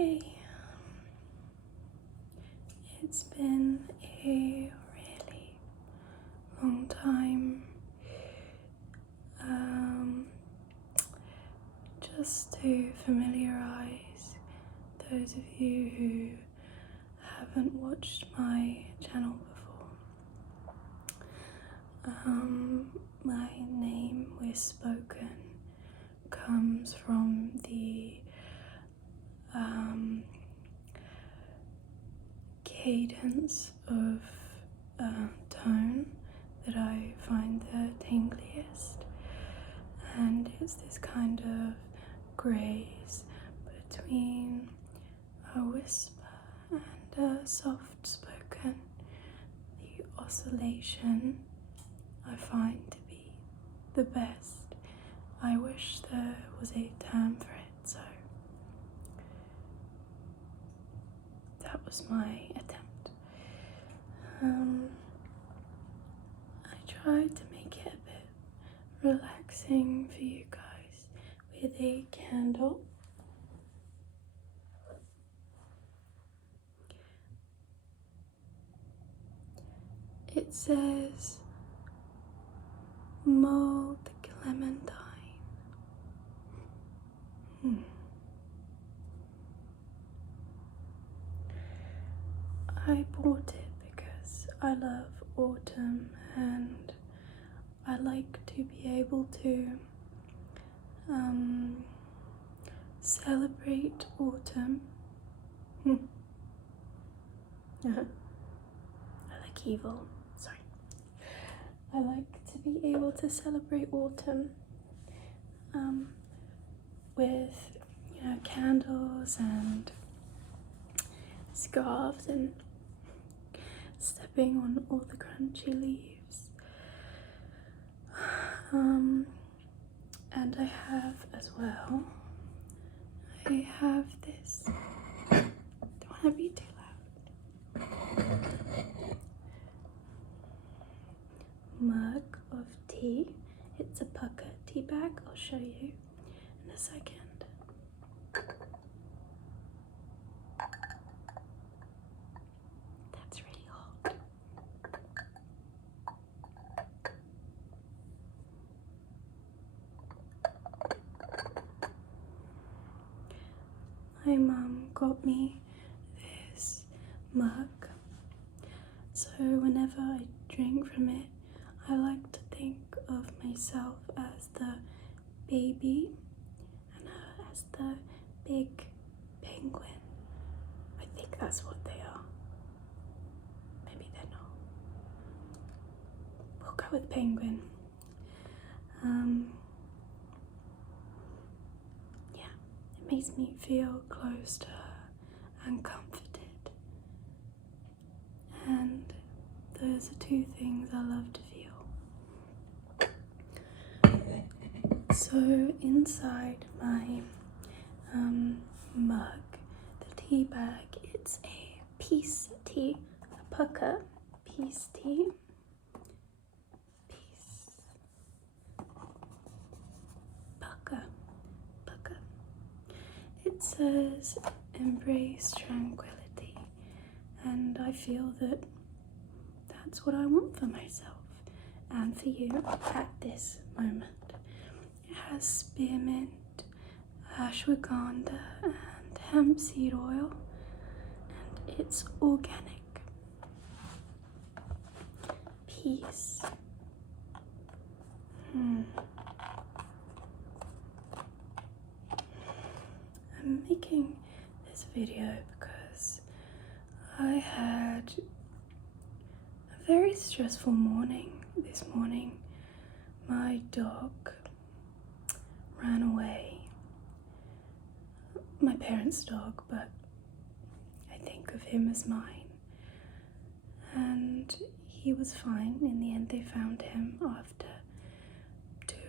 Okay, it's been a really long time. Just to familiarize those of you who haven't watched my channel before, my name, Spoken, comes from the cadence of tone that I find the tingliest, and it's this kind of grace between a whisper and a soft spoken. The oscillation I find to be the best. I wish there was a term for it, so that was my attempt. I tried to make it a bit relaxing for you guys with a candle. It says mulled clementine. I bought it because I love autumn and I like to be able to celebrate autumn. I like evil, sorry. I like to be able to celebrate autumn with, candles and scarves and stepping on all the crunchy leaves. And I have as well, I have this, don't want to be too loud, mug of tea. It's a pucker tea bag, I'll show you in a second. That's really hot. My mum got me this mug, so whenever I drink from it, I like to think of myself as the baby and her as the big penguin. I think that's what they are. Maybe they're not. We'll go with penguin. Yeah, it makes me feel close to her and comforted. And those are two things I love to feel. So inside my mug, the tea bag, it's a peace tea, a pucker peace tea. Peace. Pucker. It says embrace tranquility, and I feel that that's what I want for myself and for you at this moment. It has spearmint, ashwagandha and hemp seed oil, and it's organic. Peace. I'm making this video because I had a very stressful morning this morning. My dog ran away. My parents' dog, but I think of him as mine. And he was fine. In the end, they found him after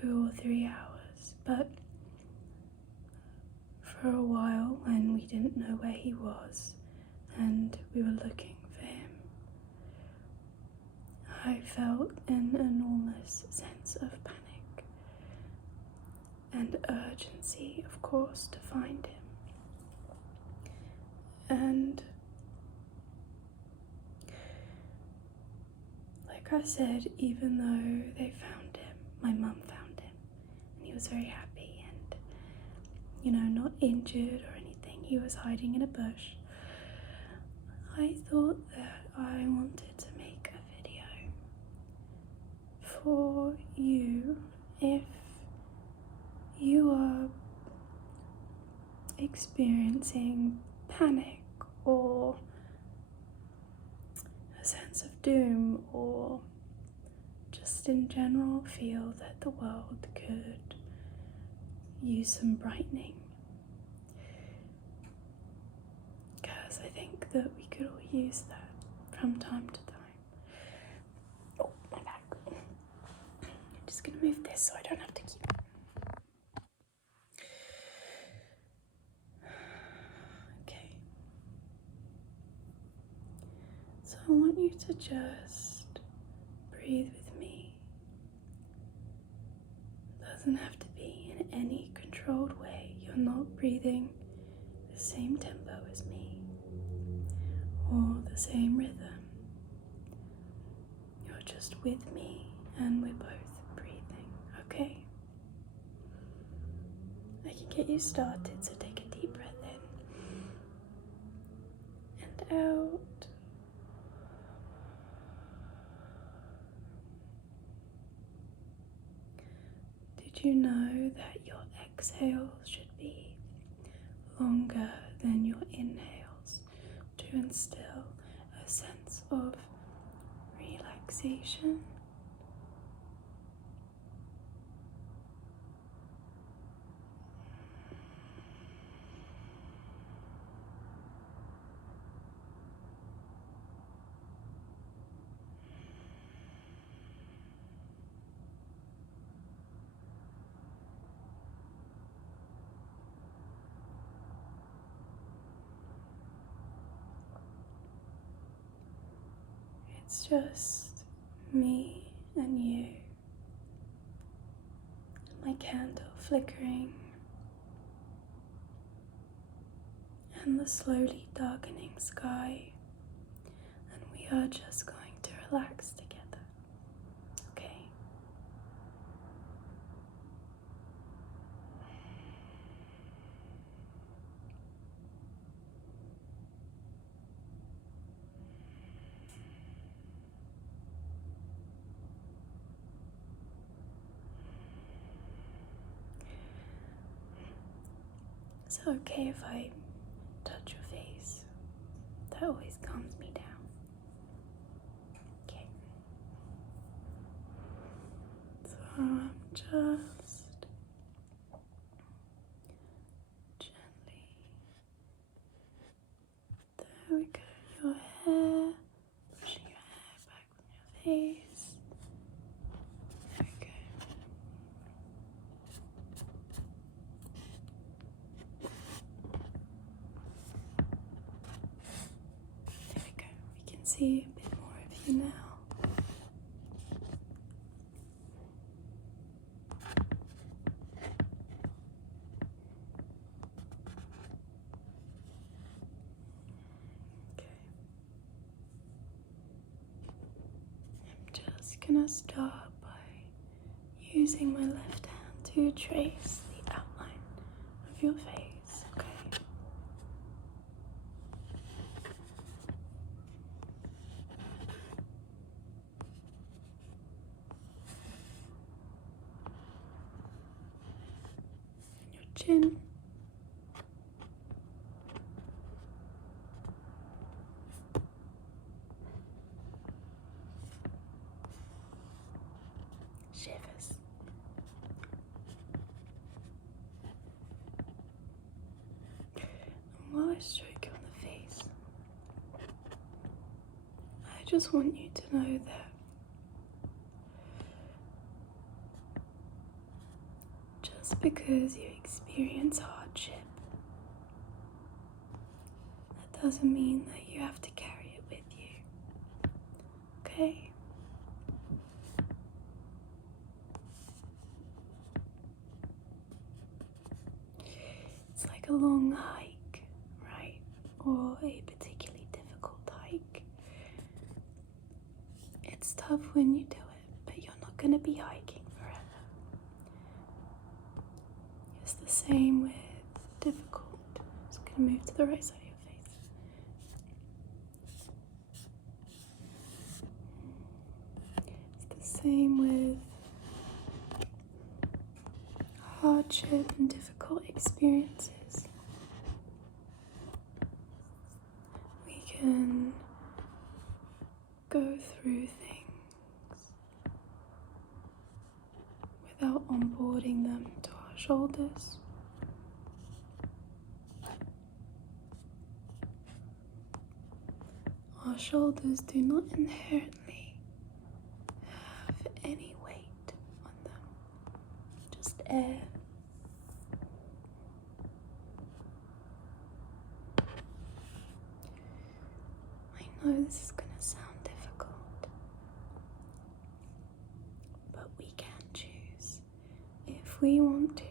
2 or 3 hours. But for a while, when we didn't know where he was and we were looking for him, I felt an enormous sense of panic and urgency, of course, to find him. And like I said, even though they found him, my mum found him, and he was very happy and, not injured or anything. He was hiding in a bush. I thought that I wanted to make a video for you if you are experiencing panic or a sense of doom, or just in general feel that the world could use some brightening. Because I think that we could all use that from time to time. Oh, my back. I'm just gonna move this so I don't have to keep it. Okay. So I want you to just breathe with me. It doesn't have to be in any controlled way. You're not breathing the same tempo as me or the same rhythm. You're just with me and we're both breathing, okay? I can get you started, so take a deep breath in and out. Did you know that your exhales should be longer than your inhales to instill a sense of relaxation? It's just me and you, my candle flickering, and the slowly darkening sky, and we are just going to relax together, okay? Is it okay if I touch your face? That always calms me down. Okay. So I'm just gently, there we go, your hair, pushing your hair back from your face. There we go. There we go. We can see a bit more of you now. Okay. I'm just gonna start by using my left hand to trace the outline of your face, okay? Your chin. Shivers. And while I stroke you on the face, I just want you to know that just because you experience hardship, that doesn't mean that you have to carry it with you, okay? It's like a long hike, right? or a particularly difficult hike. It's tough when you do it, but you're not going to be hiking forever. It's the same with difficult. Just going to move to the right side of your face. It's the same with hardship and difficult experiences. We can go through things without onboarding them to our shoulders. Our shoulders do not inherently have any weight on them, just air. I know this is going to sound difficult, but we can choose if we want to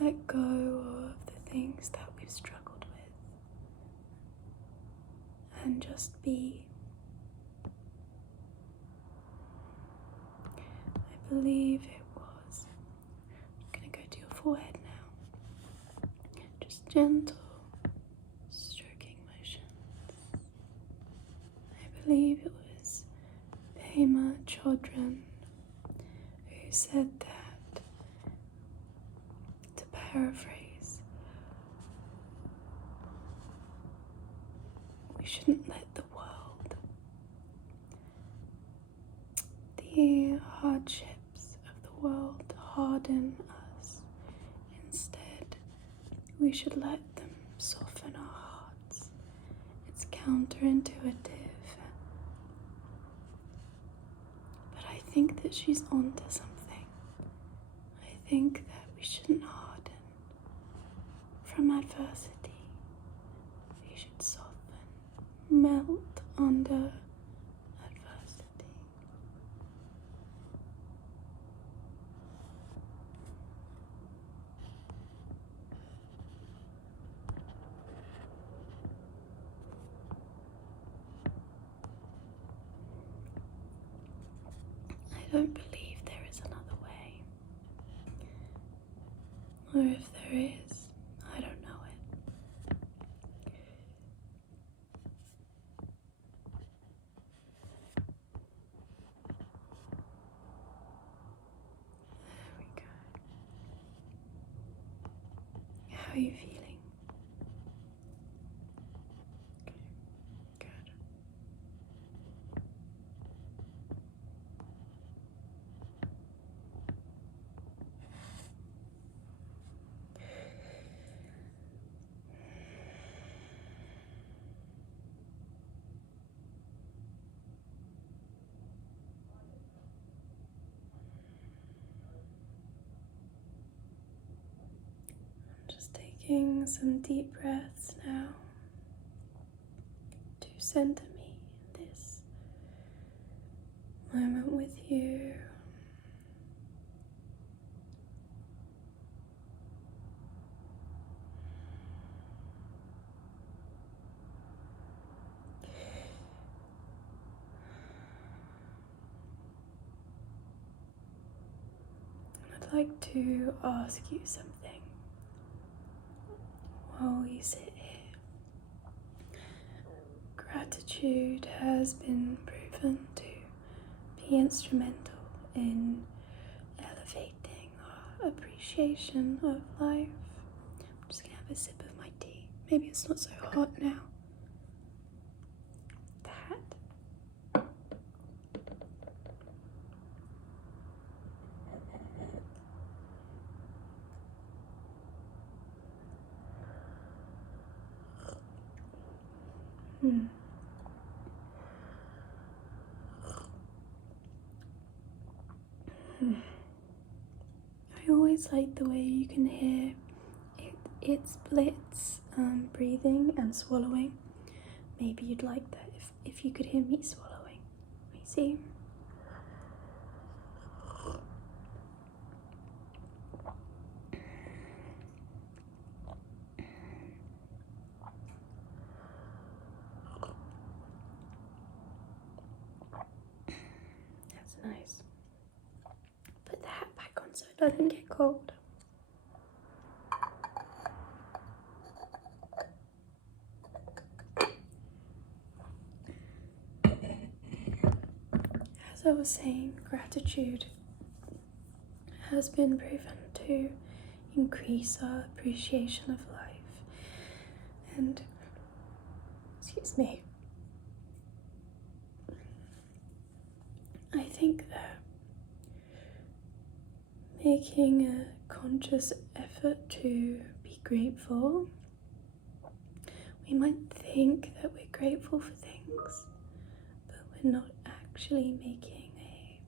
let go of the things that we've struggled with and just be. I believe it was. I'm going to go to your forehead now. Just gentle stroking motions. I believe it was Pema Chodron who said that, to paraphrase, we shouldn't let the world, the hardships of the world, harden us. Instead, we should let them soften our hearts. It's counterintuitive, but I think that she's onto something. I think that we shouldn't harden from adversity. We should soften, melt under adversity. I don't believe there is another way. Or if there is, I don't know it. There we go. How are you feeling? Okay, good. Just taking some deep breaths now to center me in this moment with you. I'd like to ask you something while we sit here. Gratitude has been proven to be instrumental in elevating our appreciation of life. I'm just going to have a sip of my tea. Maybe it's not so hot now. That. I always like the way you can hear it splits breathing and swallowing. Maybe you'd like that if you could hear me swallowing. Let me see. so it doesn't get cold. As I was saying, gratitude has been proven to increase our appreciation of life. And, excuse me, I think that making a conscious effort to be grateful, we might think that we're grateful for things, but we're not actually making a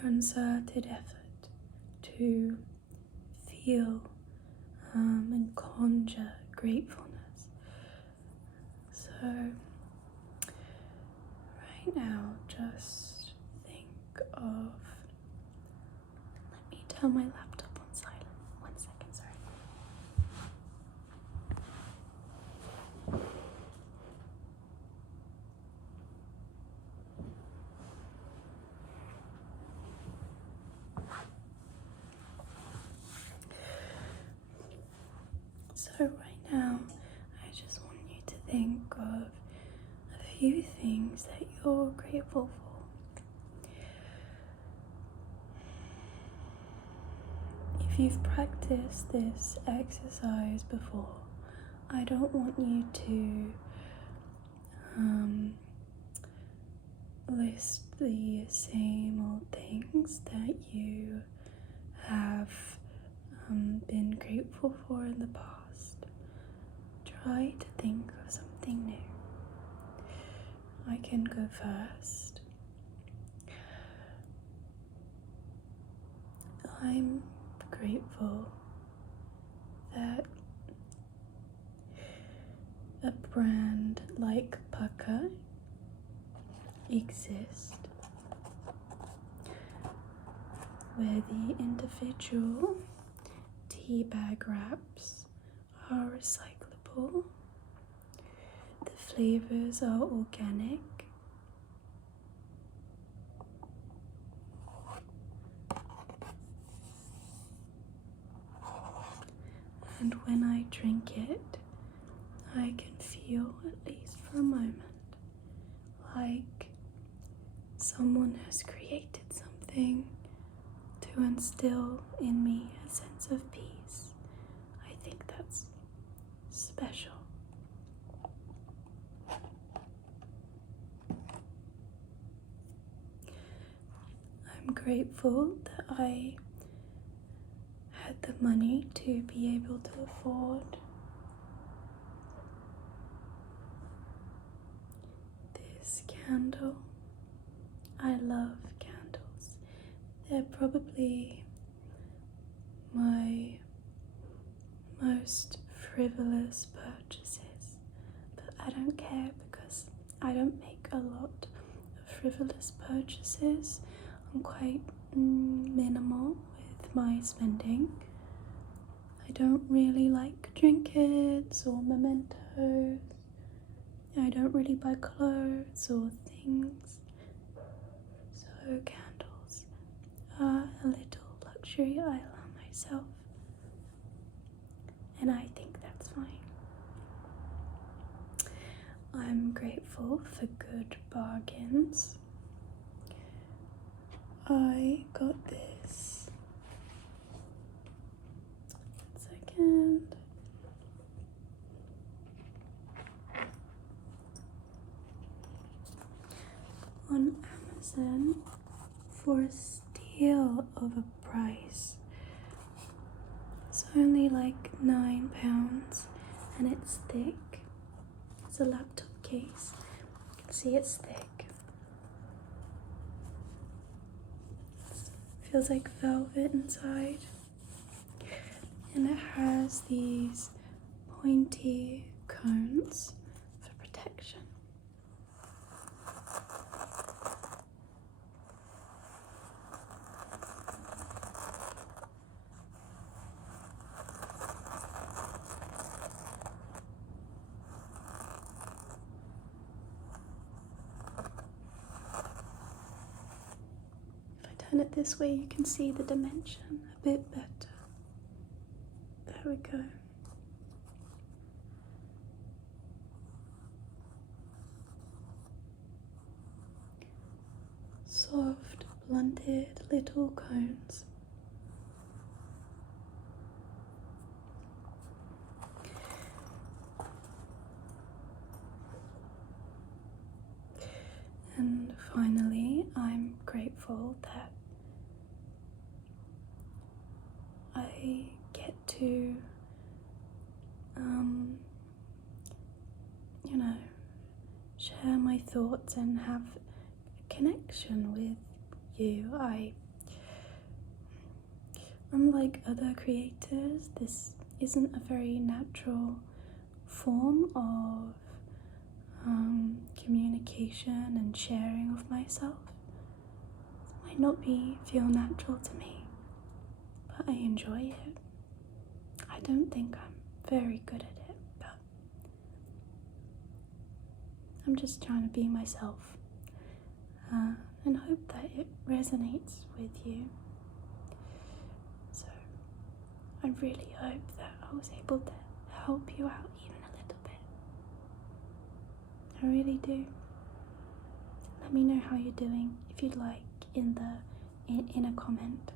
concerted effort to feel and conjure gratefulness. So right now, just think of, let me turn my laptop on silent. 1 second, sorry. So right now, I just want you to think of a few things that you're grateful for. If you've practiced this exercise before, I don't want you to list the same old things that you have been grateful for in the past. Try to think of something new. I can go first. I'm grateful that a brand like Pucker exists, where the individual tea bag wraps are recyclable, the flavors are organic, and when I drink it, I can feel, at least for a moment, like someone has created something to instill in me a sense of peace. I think that's special. I'm grateful that I had the money to be able to afford this candle. I love candles. They're probably my most frivolous purchases, but I don't care because I don't make a lot of frivolous purchases. I'm quite minimal with my spending. I don't really like trinkets or mementos. I don't really buy clothes or things. So candles are a little luxury I allow myself. And I think that's fine. I'm grateful for good bargains. I got this. 1 second. On Amazon for a steal of a price. It's only like £9 and it's thick. It's a laptop case. You can see it's thick. Feels like velvet inside. And it has these pointy cones for protection. If I turn it this way, you can see the dimension a bit better. There we go. Soft, blunted little cones. And finally, I'm grateful that I get to, share my thoughts and have a connection with you. Unlike other creators, this isn't a very natural form of communication and sharing of myself. It might not feel natural to me, but I enjoy it. I don't think I'm very good at it, but I'm just trying to be myself and hope that it resonates with you. So I really hope that I was able to help you out even a little bit. I really do. Let me know how you're doing if you'd like in a comment.